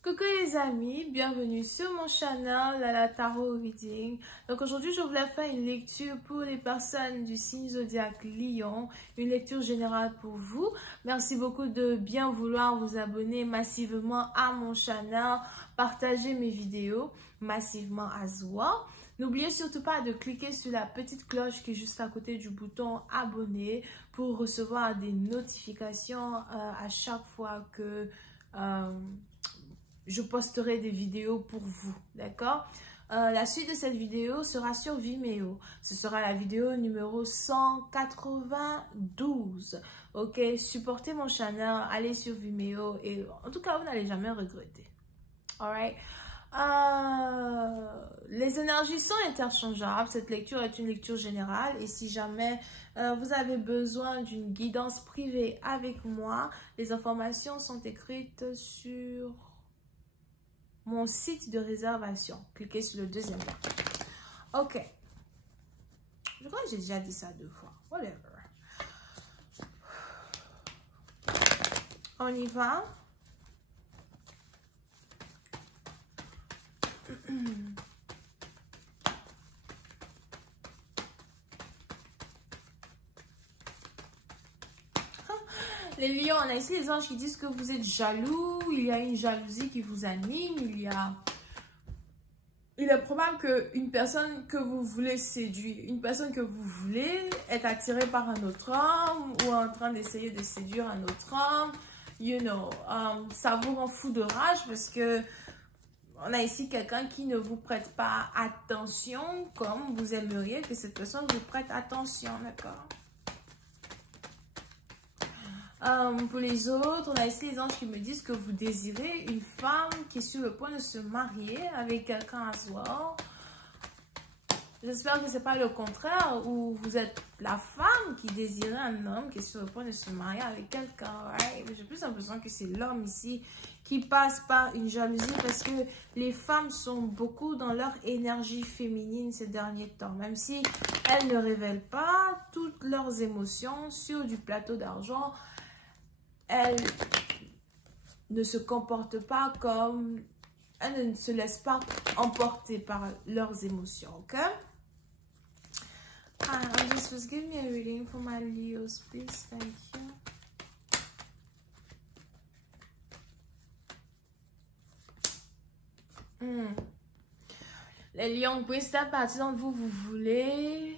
Coucou les amis, bienvenue sur mon channel la Tarot Reading. Donc aujourd'hui je voulais faire une lecture pour les personnes du signe zodiaque Lion, une lecture générale pour vous. Merci beaucoup de bien vouloir vous abonner massivement à mon channel, partager mes vidéos massivement à Zoa. N'oubliez surtout pas de cliquer sur la petite cloche qui est juste à côté du bouton abonner pour recevoir des notifications à chaque fois que je posterai des vidéos pour vous, d'accord? La suite de cette vidéo sera sur Vimeo. Ce sera la vidéo numéro 192. Ok, supportez mon channel, allez sur Vimeo et en tout cas, vous n'allez jamais regretter. Alright? Les énergies sont interchangeables. Cette lecture est une lecture générale et si jamais vous avez besoin d'une guidance privée avec moi, les informations sont écrites sur mon site de réservation. Cliquez sur le deuxième lien. Ok. Je crois que j'ai déjà dit ça 2 fois. Whatever. On y va. Les lions, on a ici les anges qui disent que vous êtes jaloux, il y a une jalousie qui vous anime, il est probable qu'une personne que vous voulez séduire, une personne que vous voulez est attirée par un autre homme ou en train d'essayer de séduire un autre homme. You know, ça vous rend fou de rage parce que on a ici quelqu'un qui ne vous prête pas attention comme vous aimeriez que cette personne vous prête attention, d'accord? Pour les autres, on a ici les anges qui me disent que vous désirez une femme qui est sur le point de se marier avec quelqu'un à soi. J'espère que ce n'est pas le contraire, où vous êtes la femme qui désirait un homme qui est sur le point de se marier avec quelqu'un. Right? J'ai plus l'impression que c'est l'homme ici qui passe par une jalousie parce que les femmes sont beaucoup dans leur énergie féminine ces derniers temps. Même si elles ne révèlent pas toutes leurs émotions sur du plateau d'argent, elles ne se comportent pas comme... Elles ne se laissent pas emporter par leurs émotions, ok? Just give me a reading for my Leos, please. Thank you. Les lions, pour cette partie d'entre vous, vous voulez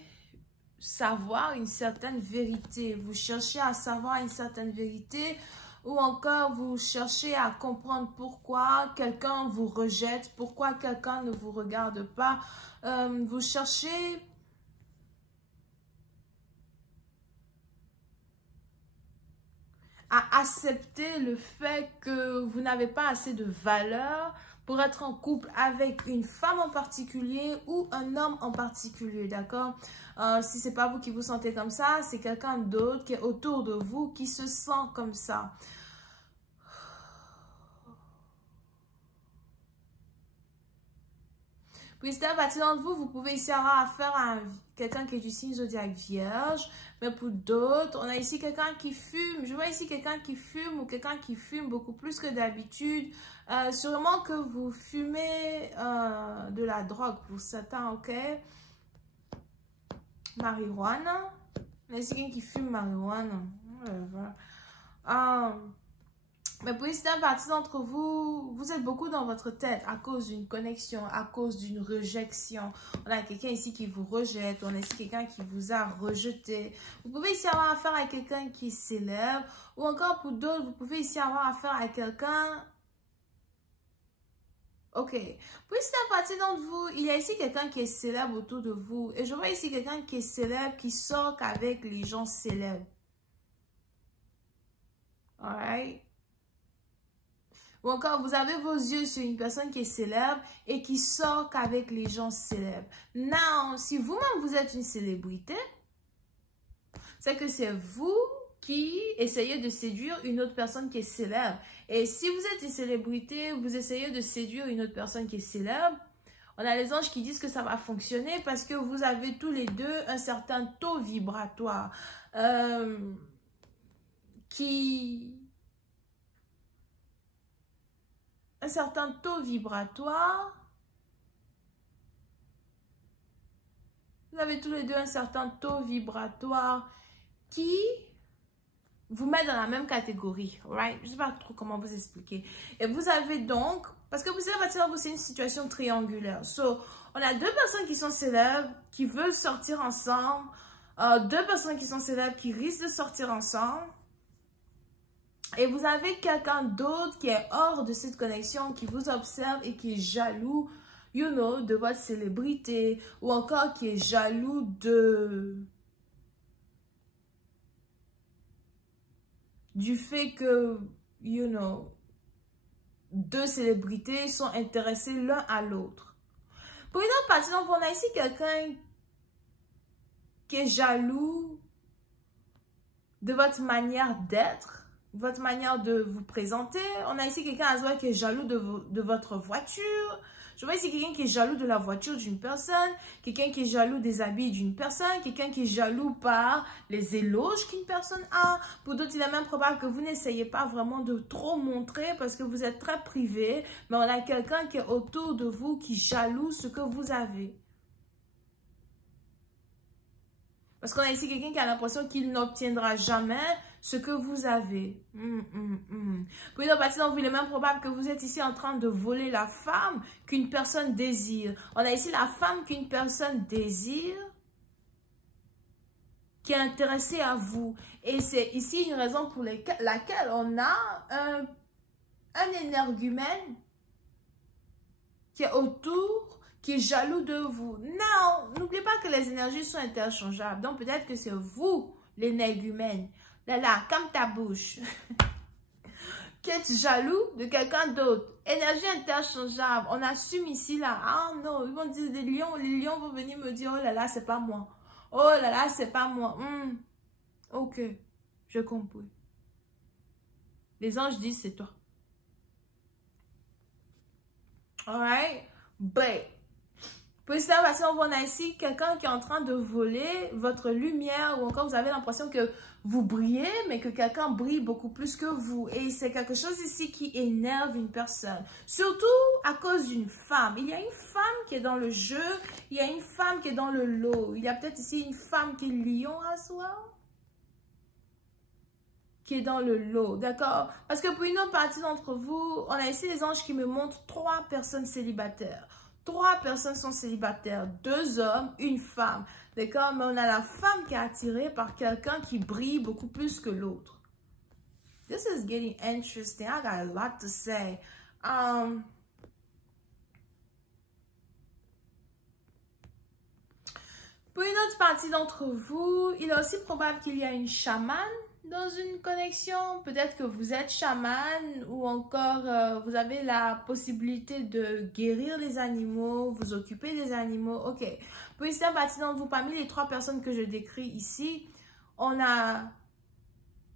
savoir une certaine vérité. Vous cherchez à savoir une certaine vérité ou encore vous cherchez à comprendre pourquoi quelqu'un vous rejette, pourquoi quelqu'un ne vous regarde pas. Vous cherchez à accepter le fait que vous n'avez pas assez de valeur pour être en couple avec une femme en particulier ou un homme en particulier, d'accord? Si c'est pas vous qui vous sentez comme ça, c'est quelqu'un d'autre qui est autour de vous qui se sent comme ça. Puis c'est à partir d'entre vous, vous pouvez ici avoir affaire à quelqu'un qui est du signe zodiaque vierge. Mais pour d'autres, on a ici quelqu'un qui fume. Je vois ici quelqu'un qui fume ou quelqu'un qui fume beaucoup plus que d'habitude. Sûrement que vous fumez de la drogue pour certains, ok? Marijuana. On a ici quelqu'un qui fume marijuana. Mais pour certaines parties d'entre vous, vous êtes beaucoup dans votre tête à cause d'une connexion, à cause d'une rejection. On a quelqu'un ici qui vous rejette, on a ici quelqu'un qui vous a rejeté. Vous pouvez ici avoir affaire à quelqu'un qui est célèbre, ou encore pour d'autres, vous pouvez ici avoir affaire à quelqu'un... Ok. Pour certaines parties d'entre vous, il y a ici quelqu'un qui est célèbre autour de vous. Et je vois ici quelqu'un qui est célèbre, qui sort qu'avec les gens célèbres. Alright? Ou encore, vous avez vos yeux sur une personne qui est célèbre et qui sort qu'avec les gens célèbres. Now, si vous-même vous êtes une célébrité, c'est que c'est vous qui essayez de séduire une autre personne qui est célèbre. Et si vous êtes une célébrité, vous essayez de séduire une autre personne qui est célèbre, on a les anges qui disent que ça va fonctionner parce que vous avez tous les deux un certain taux vibratoire certain taux vibratoire. Vous avez tous les deux un certain taux vibratoire qui vous met dans la même catégorie, right? Je ne sais pas trop comment vous expliquer. Et vous avez donc, parce que vous savez, c'est une situation triangulaire. So, on a deux personnes qui sont célèbres, qui veulent sortir ensemble, deux personnes qui sont célèbres, qui risquent de sortir ensemble. Et vous avez quelqu'un d'autre qui est hors de cette connexion, qui vous observe et qui est jaloux, you know, de votre célébrité, ou encore qui est jaloux du fait que, you know, deux célébrités sont intéressées l'un à l'autre. Pour une autre partie, donc, on a ici quelqu'un qui est jaloux de votre manière d'être, votre manière de vous présenter. On a ici quelqu'un à soi qui est jaloux de votre voiture. Je vois ici quelqu'un qui est jaloux de la voiture d'une personne, quelqu'un qui est jaloux des habits d'une personne, quelqu'un qui est jaloux par les éloges qu'une personne a. Pour d'autres, il est même probable que vous n'essayez pas vraiment de trop montrer parce que vous êtes très privé, mais on a quelqu'un qui est autour de vous qui jaloux ce que vous avez. Parce qu'on a ici quelqu'un qui a l'impression qu'il n'obtiendra jamais ce que vous avez. Pour une autre partie d'entre vous, il est même probable que vous êtes ici en train de voler la femme qu'une personne désire. On a ici la femme qu'une personne désire, qui est intéressée à vous. Et c'est ici une raison pour laquelle on a un énergumène qui est autour, qui est jaloux de vous. Non, n'oubliez pas que les énergies sont interchangeables. Donc, peut-être que c'est vous, l'énergumène. Là, comme ta bouche. Qui êtes jaloux de quelqu'un d'autre. Énergie interchangeable. On assume ici, là. Ah non, ils vont dire des lions. Les lions vont venir me dire, oh là là, c'est pas moi. Oh là là, c'est pas moi. Ok, je comprends. Les anges disent, c'est toi. Alright? But, pour ça, parce qu'on a ici quelqu'un qui est en train de voler votre lumière ou encore vous avez l'impression que vous brillez, mais que quelqu'un brille beaucoup plus que vous. Et c'est quelque chose ici qui énerve une personne. Surtout à cause d'une femme. Il y a une femme qui est dans le jeu, il y a une femme qui est dans le lot. Il y a peut-être ici une femme qui est lion à soi, qui est dans le lot, d'accord? Parce que pour une autre partie d'entre vous, on a ici les anges qui me montrent 3 personnes célibataires. 3 personnes sont célibataires, 2 hommes, une femme. D'accord? Mais on a la femme qui est attirée par quelqu'un qui brille beaucoup plus que l'autre. This is getting interesting. I got a lot to say. Pour une autre partie d'entre vous, il est aussi probable qu'il y a une chamane dans une connexion. Peut-être que vous êtes chaman ou encore vous avez la possibilité de guérir les animaux, vous occuper des animaux. Ok. Pour une certaine partie d'entre vous, parmi les 3 personnes que je décris ici, on a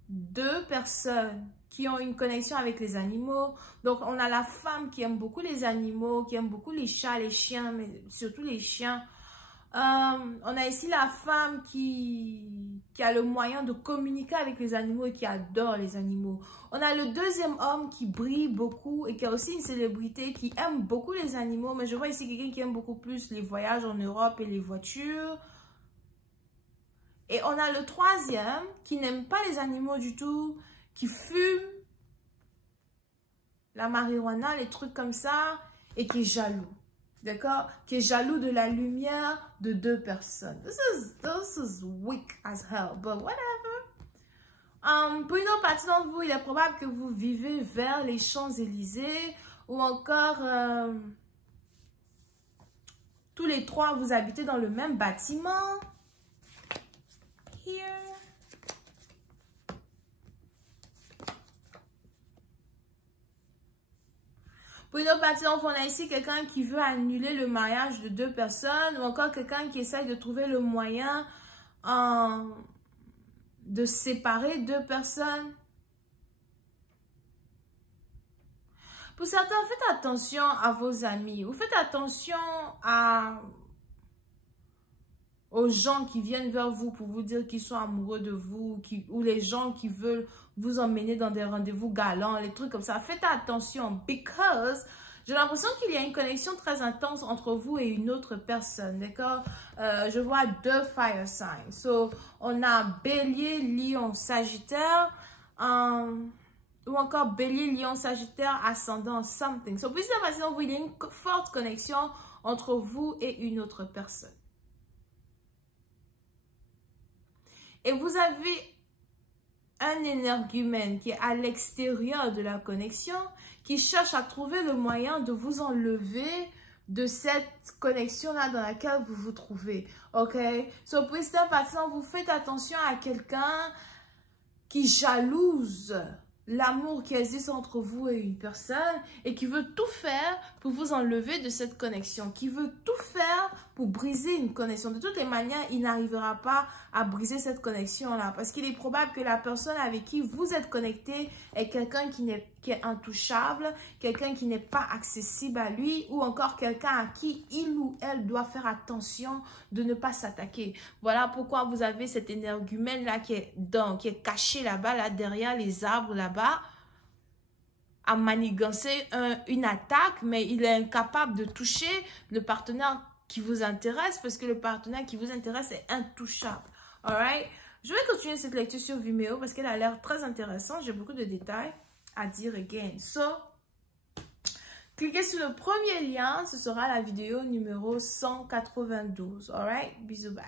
2 personnes qui ont une connexion avec les animaux. Donc, on a la femme qui aime beaucoup les animaux, qui aime beaucoup les chats, les chiens, mais surtout les chiens. On a ici la femme qui a le moyen de communiquer avec les animaux et qui adore les animaux. On a le deuxième homme qui brille beaucoup et qui a aussi une célébrité, qui aime beaucoup les animaux. Mais je vois ici quelqu'un qui aime beaucoup plus les voyages en Europe et les voitures. Et on a le troisième qui n'aime pas les animaux du tout, qui fume la marijuana, les trucs comme ça, et qui est jaloux. D'accord? Qui est jaloux de la lumière de 2 personnes. This is weak as hell, but whatever. Pour une autre partie d'entre vous, il est probable que vous vivez vers les Champs-Élysées ou encore tous les 3, vous habitez dans le même bâtiment. Here. Pour une autre partie d'entre vous, on a ici quelqu'un qui veut annuler le mariage de 2 personnes ou encore quelqu'un qui essaie de trouver le moyen de séparer 2 personnes. Pour certains, faites attention à vos amis ou faites attention aux gens qui viennent vers vous pour vous dire qu'ils sont amoureux de vous, ou les gens qui veulent vous emmener dans des rendez-vous galants, les trucs comme ça. Faites attention, because j'ai l'impression qu'il y a une connexion très intense entre vous et une autre personne, d'accord? Je vois 2 fire signs. So, on a Bélier, Lion, Sagittaire, ou encore Bélier, Lion, Sagittaire, ascendant, something. So, plus de façon, il y a une forte connexion entre vous et une autre personne. Et vous avez un énergumène qui est à l'extérieur de la connexion, qui cherche à trouver le moyen de vous enlever de cette connexion-là dans laquelle vous vous trouvez. Ok? So, pour ce patient, vous faites attention à quelqu'un qui jalouse l'amour qui existe entre vous et une personne et qui veut tout faire pour vous enlever de cette connexion, qui veut tout faire pour briser une connexion. De toutes les manières, il n'arrivera pas à briser cette connexion-là parce qu'il est probable que la personne avec qui vous êtes connecté est quelqu'un qui est intouchable, quelqu'un qui n'est pas accessible à lui ou encore quelqu'un à qui il ou elle doit faire attention de ne pas s'attaquer. Voilà pourquoi vous avez cet énergumène-là qui est caché là-bas, là derrière les arbres là-bas, à manigancer une attaque, mais il est incapable de toucher le partenaire qui vous intéresse parce que le partenaire qui vous intéresse est intouchable. Alright? Je vais continuer cette lecture sur Vimeo parce qu'elle a l'air très intéressante. J'ai beaucoup de détails à dire again. So, cliquez sur le premier lien. Ce sera la vidéo numéro 192. Alright? Bisous, bye.